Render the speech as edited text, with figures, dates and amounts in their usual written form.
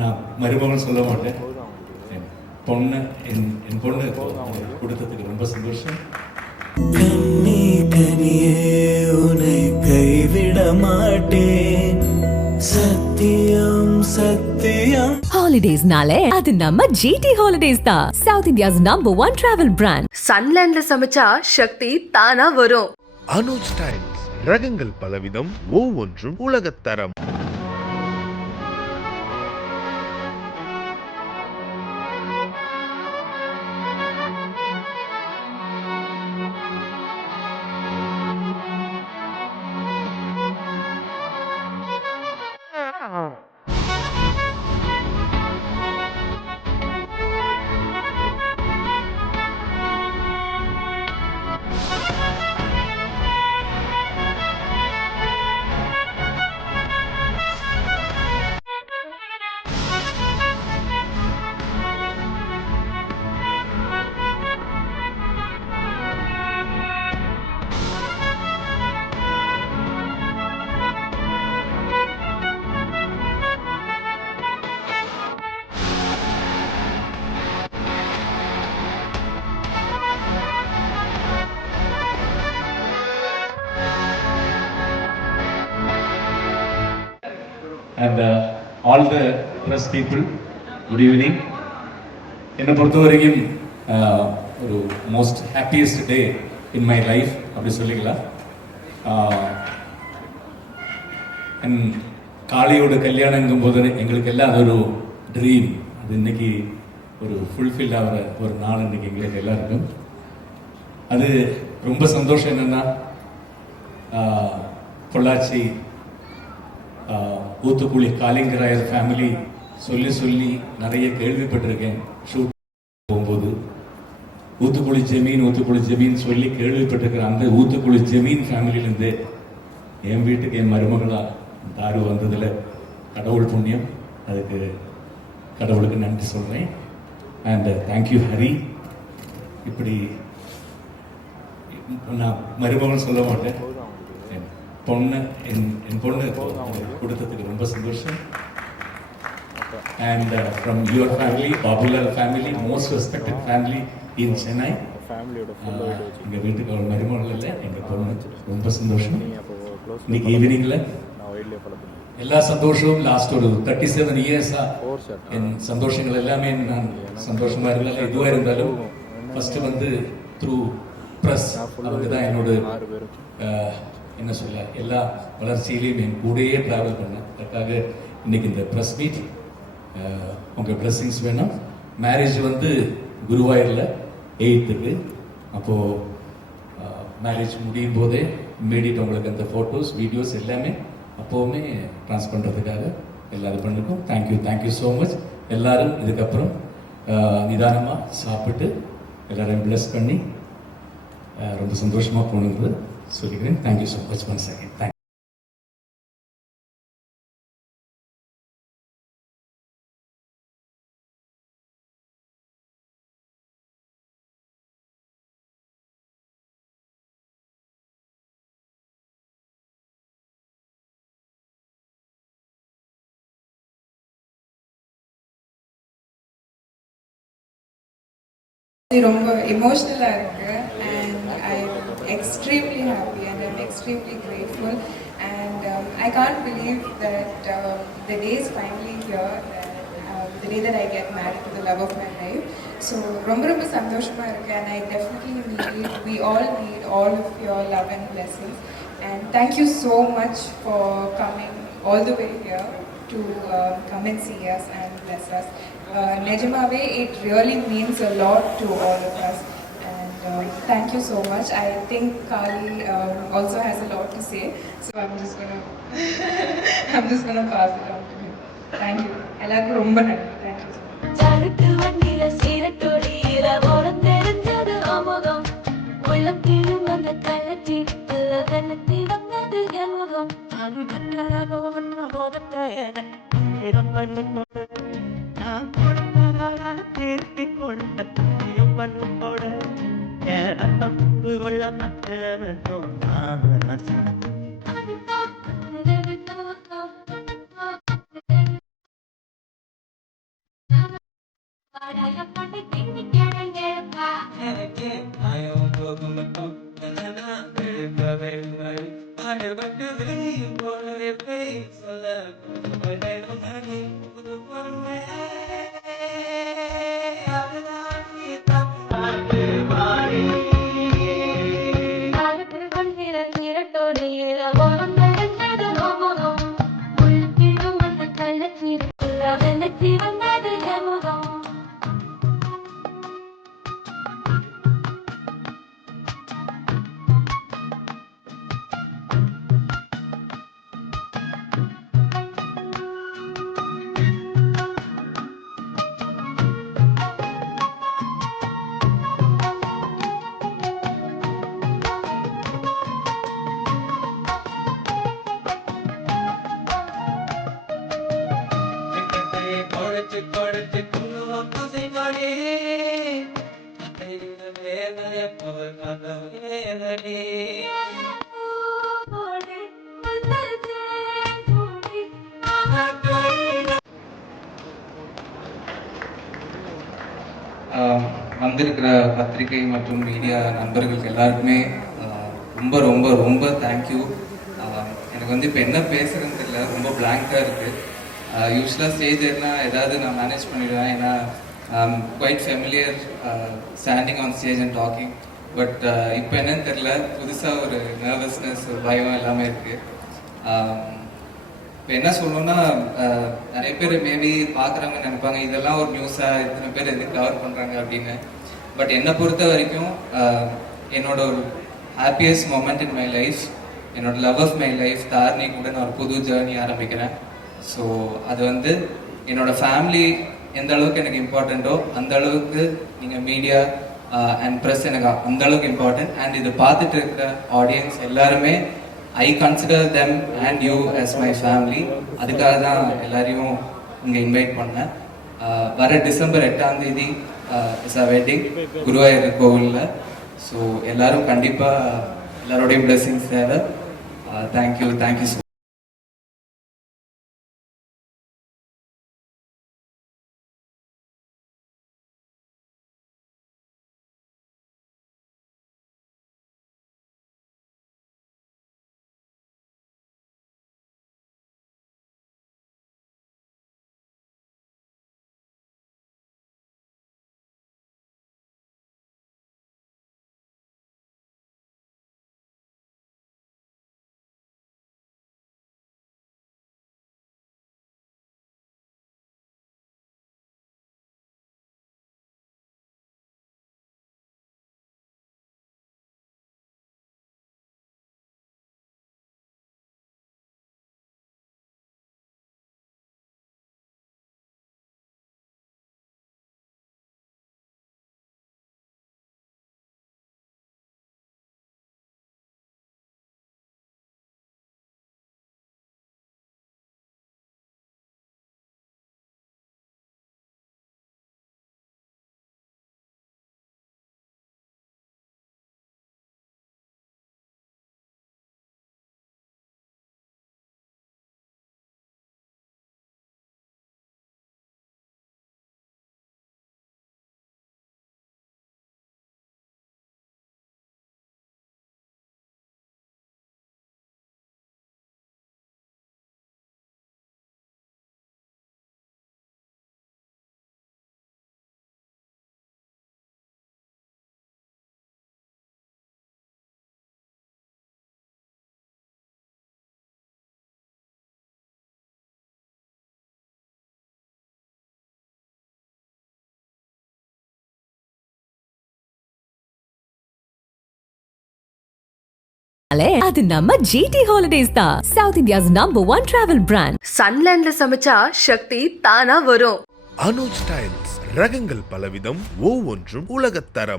நான் மருமகன் சொல்ல மாட்டேன். என் பொண்ணு என் பொண்ணு கொடுத்ததுக்கு ரொம்ப சந்தோஷம். கண்ணி கனியே உன்னை கைவிட மாட்டேன், சத்தியம் சத்தியம். ஹாலிடேஸ்னாலே அது நம்ம ஜிடி ஹாலிடேஸ் தான். South India's number 1 travel brand. சன்லேண்ட்ல சமைச்சா சக்தி தானா வரும். அனுஜ் ஸ்டைல்ஸ் ரகங்கள் பலவிதம், ஒவ்வொன்றும் உலகத்தரம். And all the press people, good evening. என்னை பொறுத்த வரைக்கும் ஒரு most happiest day in my life அப்படி சொல்லிக்கலாம். அண்ட் காளியோட கல்யாணங்கும் போது எங்களுக்கு எல்லாம் அது ஒரு ட்ரீம். அது இன்னைக்கு ஒரு ஃபுல்ஃபில் ஆகிற ஒரு நாள் இன்னைக்கு எங்களுக்கு எல்லாருக்கும். அது ரொம்ப சந்தோஷம். என்னென்னா பொள்ளாச்சி ஊத்துக்குழி காளிங்கராயர் ஃபேமிலி சொல்லி சொல்லி நிறைய கேள்விப்பட்டிருக்கேன். ஷூட் போகும்போது ஊத்துக்குழி ஜமீன் சொல்லி கேள்விப்பட்டிருக்கிற அந்த ஊத்துக்குழி ஜமீன் ஃபேமிலியிலேருந்து என் வீட்டுக்கு என் மருமகளா தாரு வந்ததில் கடவுள் புண்ணியம். அதுக்கு கடவுளுக்கு நன்றி சொல்கிறேன். And thank you Hari. இப்படி நான் மருமகன் சொல்ல மாட்டேன். பொண்ணு என் பொண்ணு கொடுத்ததுக்கு ரொம்ப சந்தோஷம். And from your family, Babulal family, most respected family இன் சென்னை. எங்கள் வீட்டுக்கு ஒரு மருமகள் இல்லை, எங்கள் பொண்ணு. ரொம்ப சந்தோஷம். இன்னைக்கு ஈவினிங்கில் எல்லா சந்தோஷமும் லாஸ்ட் ஒரு 37 இயர்ஸாக என் சந்தோஷங்கள் எல்லாமே நான் சந்தோஷமாக இருக்கல எதுவாக இருந்தாலும் ஃபஸ்ட்டு வந்து த்ரூ ப்ரெஸ் அவங்க தான் என்னோட என்ன சொல்ல எல்லா வளர்ச்சியிலையும் என் கூடயே ட்ராவல் பண்ணேன். அதுக்காக இன்னைக்கு இந்த ப்ரெஸ் மீட் உங்கள் பிளெஸிங்ஸ் வேணும். மேரேஜ் வந்து குருவாயூரில் 8th. அப்போது மேரேஜ் முடியும் போதே இம்மீடியட் உங்களுக்கு அந்த ஃபோட்டோஸ் வீடியோஸ் எல்லாமே அப்போவுமே ட்ரான்ஸ் பண்ணுறதுக்காக எல்லாரும் பண்ணிருக்கோம். Thank you so much. எல்லாரும் இதுக்கப்புறம் நிதானமாக சாப்பிட்டு எல்லாரையும் பிளஸ் பண்ணி ரொம்ப சந்தோஷமாக போகணுங்கிறது சொல்லிக்கிறேன். Thank you so much once again. Thank you. ரொம்ப எமோஷ்னலாக இருக்குது. And I am extremely happy and I'm extremely grateful. And I can't believe that the day is finally here, the day that I get married to the love of my life. So ரொம்ப சந்தோஷமாக இருக்குது. And I definitely need it. We all need all of your love and blessings. And thank you so much for coming all the way here to come and see us and bless us. Nejamave, it really means a lot to all of us. And thank you so much. I think Kali also has a lot to say. So I'm just gonna pass it on to him. Thank you. எல்லாருக்கும் ரொம்ப நன்றி. Thank you so much. Shirt வண்டியில சீரட்டொடியில ஓரம் தெரிஞ்சது அமுகம், உள்ளத்திலும் அந்த கலட்டி வெள்ளத்தி வந்தது எமுகம். திருப்பி கொண்ட பண்ணும் போட ஆடாயம் பண்ணி திங்கி கிழங்கெழுப்பா எனக்கு ஆயம் போகும் மட்டும் எழுப்பவே அடைபட்டு வெளியும் போனவே பேய் சொல்ல புது பொண்ணே அதுதான் நீ தப்பாட்டு வாடி காலத்தில் கொண்டிரல் இரட்டோடு இரவோரம் நடந்தது அமுதம் உள்ளிடும் அந்த கள்ளச்சீருக்குள்ள வெள்ளத்தி வந்தது அமுதம் கொடுத்து கொடுத்து குங்குமம் பூசை கொடி வேதனை போல் வேதனை ஓடி வந்தது ஓடி வந்திருக்கிற பத்திரிகை மற்றும் மீடியா நண்பர்களுக்கு எல்லாருக்குமே ரொம்ப ரொம்ப ரொம்ப தேங்க்யூ. எனக்கு வந்து இப்போ என்ன பேசுகிறேன்னு தெரியல, ரொம்ப பிளாங்காக இருக்குது. யூஸ்வலாக ஸ்டேஜ் ஏறினா ஏதாவது நான் மேனேஜ் பண்ணிடுவேன், ஏன்னா quite familiar standing on stage and talking. But இப்போ என்னன்னு தெரில, புதுசாக ஒரு நர்வஸ்னஸ், ஒரு பயம் எல்லாமே இருக்குது. இப்போ என்ன சொல்லணும்னா, நிறைய பேர் மேபி பார்க்குறவங்க நினைப்பாங்க இதெல்லாம் ஒரு நியூஸாக இத்தனை பேர் எதுக்கு கவர் பண்ணுறாங்க அப்படின்னு. பட் என்னை பொறுத்த வரைக்கும் என்னோட ஒரு happiest moment in my life, என்னோட love of my life Dharani கூட நான் ஒரு புது ஜேர்னி ஆரம்பிக்கிறேன். ஸோ அது வந்து என்னோட ஃபேமிலி எந்த அளவுக்கு எனக்கு இம்பார்ட்டண்ட்டோ அந்த அளவுக்கு நீங்கள் மீடியா அண்ட் ப்ரெஸ் எனக்கு அந்த அளவுக்கு இம்பார்ட்டன்ட். அண்ட் இது பார்த்துட்டு இருக்கிற ஆடியன்ஸ் எல்லாருமே ஐ consider them and you as my family. அதுக்காக தான் எல்லாரையும் இங்கே இன்வைட் பண்ணேன். வர டிசம்பர் 8ஆம் தேதி இஸ் அ வெட்டிங் குருவாயூர் கோவிலில். ஸோ எல்லாரும் கண்டிப்பாக எல்லாரோடையும் பிளெஸிங்ஸ் தேவை. தேங்க்யூ ஸோ அது நம்ம GT ஹாலிடேஸ் தான், சவுத் இந்தியாஸ் #1 டிராவல் பிராண்ட். சன்லேண்ட்ல சமைச்சா சக்தி தானா வரும். அனுஜ் ஸ்டைல்ஸ் ரகங்கள் பலவிதம் ஒவ்வொன்றும் உலகத்தரம்.